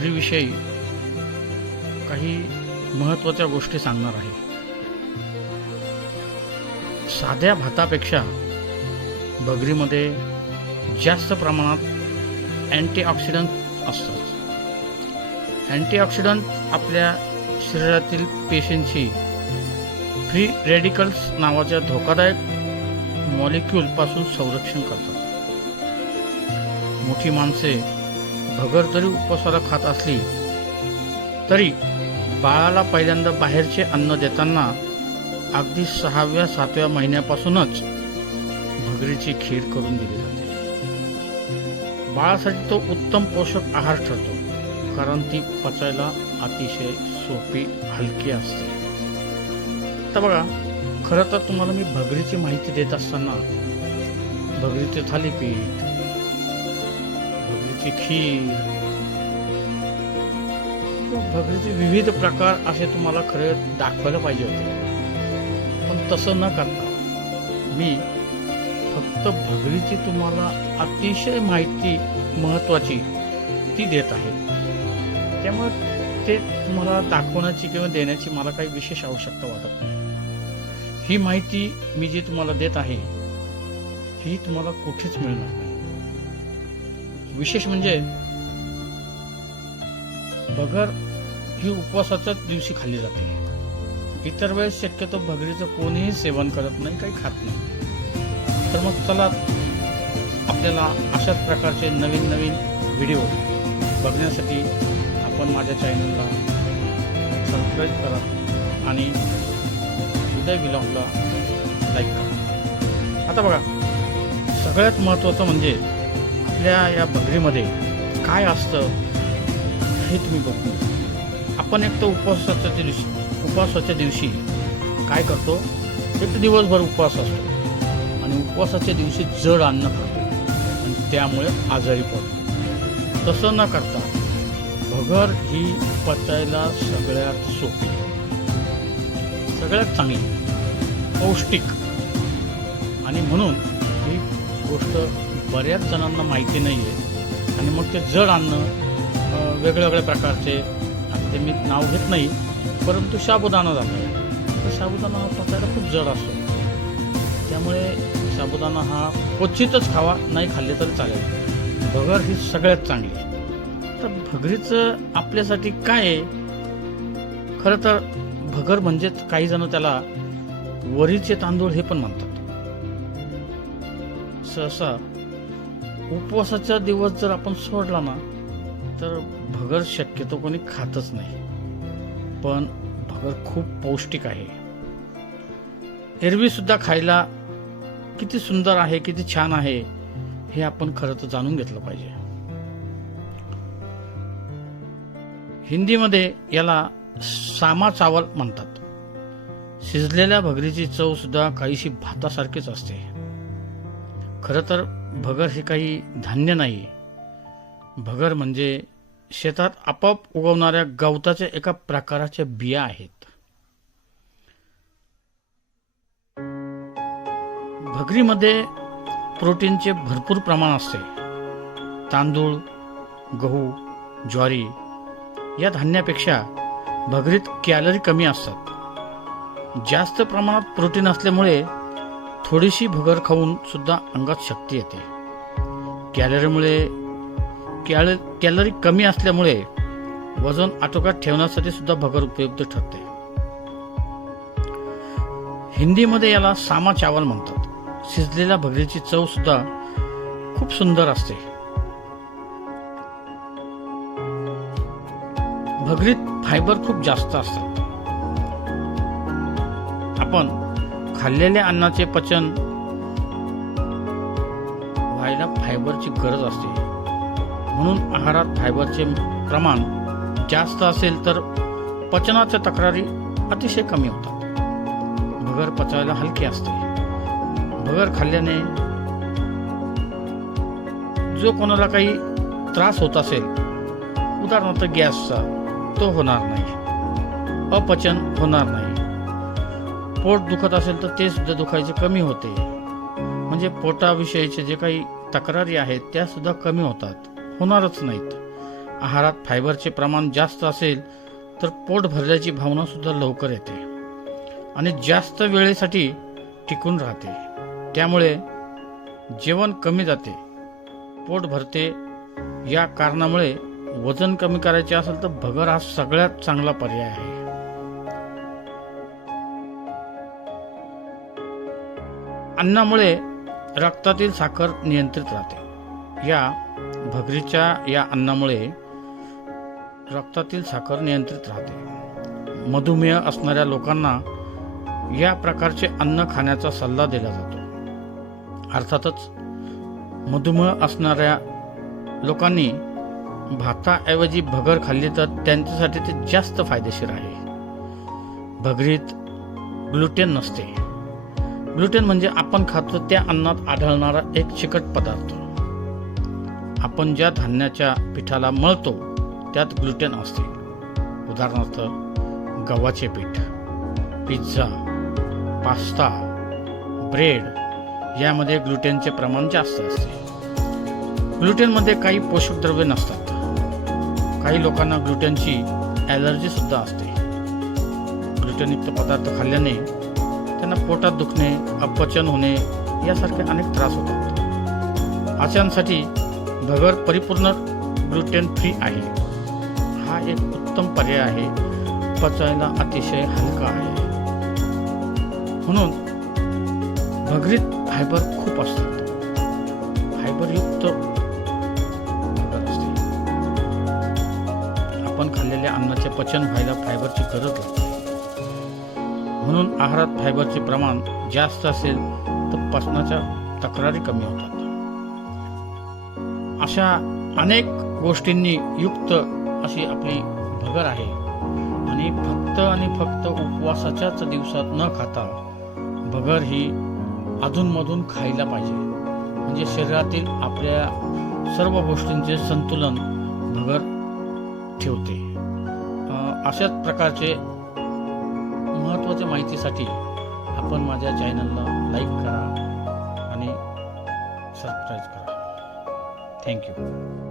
भगरीविषयी काही महत्त्वाच्या गोष्टी सांगणार आहे. साध्या भातापेक्षा भगरीमध्ये जास्त प्रमाणात अँटीऑक्सिडंट असतात. अँटीऑक्सिडंट आपल्या शरीरातील पेशींची फ्री रॅडिकल्स नावाच्या धोकादायक मॉलिक्यूलपासून संरक्षण करतात. मोठी माणसे भगर जरी उपवासाला खात असली तरी बाळाला पहिल्यांदा बाहेरचे अन्न देताना अगदी 6व्या-7व्या महिन्यापासूनच भगरीची खीर करून दिली जाते. बाळासाठी तो उत्तम पोषक आहार ठरतो, कारण ती पचायला अतिशय सोपी, हलकी असते. तर बघा, खरं तर तुम्हाला मी भगरीची माहिती देत असताना भगरीचे थालीपीठ, भगरीची खीर, भगरीचे विविध प्रकार असे तुम्हाला खरे दाखवायला पाहिजे होते. पण तसं न करता मी फक्त भगरीची तुम्हाला अतिशय माहिती महत्त्वाची ती देत आहे. त्यामुळे ते तुम्हाला दाखवण्याची किंवा देण्याची मला काही विशेष आवश्यकता वाटत नाही. ही माहिती मी जी तुम्हाला देत आहे ही तुम्हाला कुठेच मिळणार नाही. विशेष म्हणजे भगर ही उपवासाच्याच दिवशी खाल्ली जाते. इतर वेळेस शक्यतो भगरीचं कोणीही सेवन करत नाही, काही खात नाही. तर मग चला, आपल्याला अशाच प्रकारचे नवीन नवीन व्हिडिओ बघण्यासाठी आपण माझ्या चॅनलला सबस्क्राईब करा आणि उदय व्लॉगला लाईक करा. आता बघा, सगळ्यात महत्त्वाचं म्हणजे आपल्या या भगरीमध्ये काय असतं हे तुम्ही बघू. आपण एक तर उपवासाच्या दिवशी काय करतो, एक दिवसभर उपवास असतो आणि उपवासाच्या दिवशी जड अन्न खातो आणि त्यामुळे आजारी पडतो. तसं न करता भगर ही पचायला सगळ्यात सोपी, सगळ्यात चांगली, पौष्टिक, आणि म्हणून ही गोष्ट बऱ्याच जणांना माहिती नाही आहे. आणि मग ते जड अन्न वेगळ्या वेगळ्या प्रकारचे, आता ते मी नाव घेत नाही, परंतु साबुदाणा जातो. तर साबुदाणा हा पचायला खूप जड असतो. त्यामुळे साबुदाणा हा क्वचितच खावा, नाही खाल्ले तरी चालेल. भगर ही सगळ्यात चांगली. तर भगरीचं आपल्यासाठी काय आहे? खरं तर भगर म्हणजेच काही जण त्याला वरीचे तांदूळ हे पण म्हणतात. सहसा उपवासाचा दिवस जर आपण सोडला ना तर भगर शक्यतो कोणी खातच नाही. पण भगर खूप पौष्टिक आहे. एरवी सुद्धा खायला किती सुंदर आहे, किती छान आहे हे आपण खरं तर जाणून घेतलं पाहिजे. हिंदीमध्ये याला सामा चावल म्हणतात. शिजलेल्या भगरीची चव सुद्धा काहीशी भातासारखीच असते. खरं तर भगर हे काही धान्य नाही. भगर म्हणजे शेतात आपोआप उगवणाऱ्या गवताच्या एका प्रकाराच्या बिया आहेत. भगरीमध्ये प्रोटीनचे भरपूर प्रमाण असते. तांदूळ, गहू, ज्वारी या धान्यापेक्षा भगरीत कॅलरी कमी असतात. जास्त प्रमाणात प्रोटीन असल्यामुळे थोडीशी भगर खाऊन सुद्धा अंगात शक्ती येते. कॅलरी कमी असल्यामुळे वजन आटोक्यात ठेवण्यासाठी सुद्धा भगर उपयुक्त ठरते. हिंदीमध्ये याला सामा चावल म्हणतात. शिजलेल्या भगरीची चव सुद्धा खूप सुंदर असते. भगरीत फायबर खूप जास्त असतात. आपण खाल्लेल्या अन्नाचे पचन व्हायला फायबरची गरज असते. म्हणून आहारात फायबरचे प्रमाण जास्त असेल तर पचनाच्या तक्रारी अतिशय कमी होतात. भगर पचायला हलकी असते. भगर खाल्ल्याने जो कोणाला काही त्रास होत असेल, उदाहरणार्थ गॅसचा, तो होणार नाही. अपचन होणार नाही. पोट दुखत असेल तर ते सुद्धा दुखायचे कमी होते. म्हणजे पोटाविषयीचे जे काही तक्रारी आहेत त्या सुद्धा कमी होतात, होणारच नाहीत. आहारात फायबरचे प्रमाण जास्त असेल तर पोट भरल्याची भावना सुद्धा लवकर येते आणि जास्त वेळेसाठी टिकून राहते. त्यामुळे जेवण कमी जाते, पोट भरते. या कारणामुळे वजन कमी करायचे असेल तर भगर हा सगळ्यात चांगला पर्याय आहे. अन्नामुळे रक्तातील साखर नियंत्रित राहते. या भगरीच्या या अन्नामुळे रक्तातील साखर नियंत्रित राहते. मधुमेह असणाऱ्या लोकांना या प्रकारचे अन्न खाण्याचा सल्ला दिला जातो. अर्थातच मधुमेह असणाऱ्या लोकांनी भाताऐवजी भगर खाल्ली तर त्यांच्यासाठी ते जास्त फायदेशीर आहे. भगरीत ग्लुटेन नसते. ग्लुटेन म्हणजे आपण खातो त्या अन्नात आढळणारा एक चिकट पदार्थ. आपण ज्या धान्याच्या पिठाला मळतो त्यात ग्लुटेन असते. उदाहरणार्थ गव्हाचे पीठ, पिझ्झा, पास्ता, ब्रेड यामध्ये ग्लुटेनचे प्रमाण जास्त असते. ग्लुटेनमध्ये काही पोषक द्रव्ये नसतात. काही लोकांना ग्लुटेनची ॲलर्जी सुद्धा असते. ग्लुटेनयुक्त पदार्थ खाल्ल्याने त्यांना पोटात दुखणे, अपचन होणे यासारखे अनेक त्रास होतात. अशांसाठी भगर परिपूर्ण ग्लुटेन फ्री आहे. हा एक उत्तम पर्याय आहे. पचायला अतिशय हलका आहे. म्हणून भगरीत फायबर खूप असतात. फायबरयुक्त भगर असते. आपण खाल्लेल्या अन्नाचे पचन व्हायला फायबरची गरज लागते. म्हणून आहारात फायबरचे प्रमाण जास्त असेल तर पचनाच्या तक्रारी कमी होतात. अशा अनेक गोष्टींनी युक्त अशी आपली भगर आहे. आणि फक्त उपवासाच्याच दिवसात न खाता भगर ही अधूनमधून खायला पाहिजे. म्हणजे शरीरातील आपल्या सर्व गोष्टींचे संतुलन भगर ठेवते. अशाच प्रकारचे महत्त्वाच्या माहितीसाठी आपण माझ्या चॅनलला लाईक करा आणि सबस्क्राईब करा. थँक्यू.